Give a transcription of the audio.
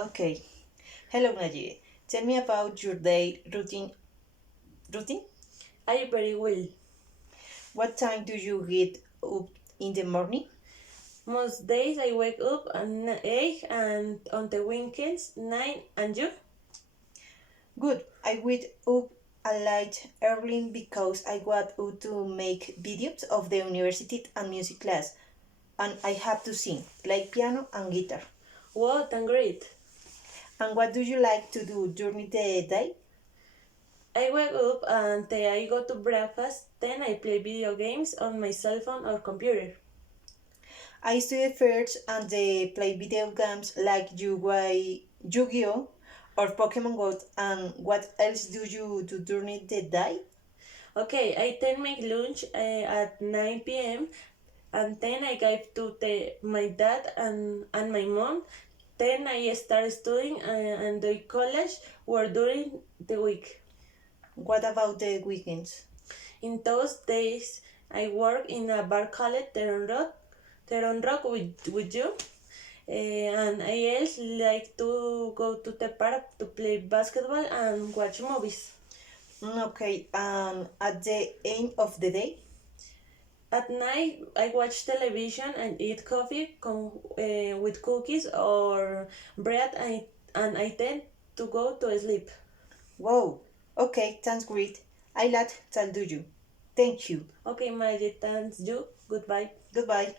Okay. Hello, Najee. Tell me about your day routine. I very well. What time do you get up in the morning? Most days I wake up at 8 and on the weekends 9 and you? Good. I wake up a light early because I got up to make videos of the university and music class, and I have to sing, like piano and guitar. Wow, and great. And what do you like to do during the day? I wake up and I go to breakfast, then I play video games on my cell phone or computer. I study first and they play video games like Yu-Gi-Oh! Or Pokemon Go. And what else do you do during the day? Okay, I then make lunch at 9 p.m. and then I give to my dad and my mom. Then I start studying and do college work during the week. What about the weekends? In those days, I work in a bar called Teron Rock with you. And I also like to go to the park to play basketball and watch movies. Okay, and at the end of the day? At night, I watch television and eat coffee with cookies or bread, and I tend to go to sleep. Wow, okay, that's great. I like that do you. Thank you. Okay, Magic, thanks you. Goodbye. Goodbye.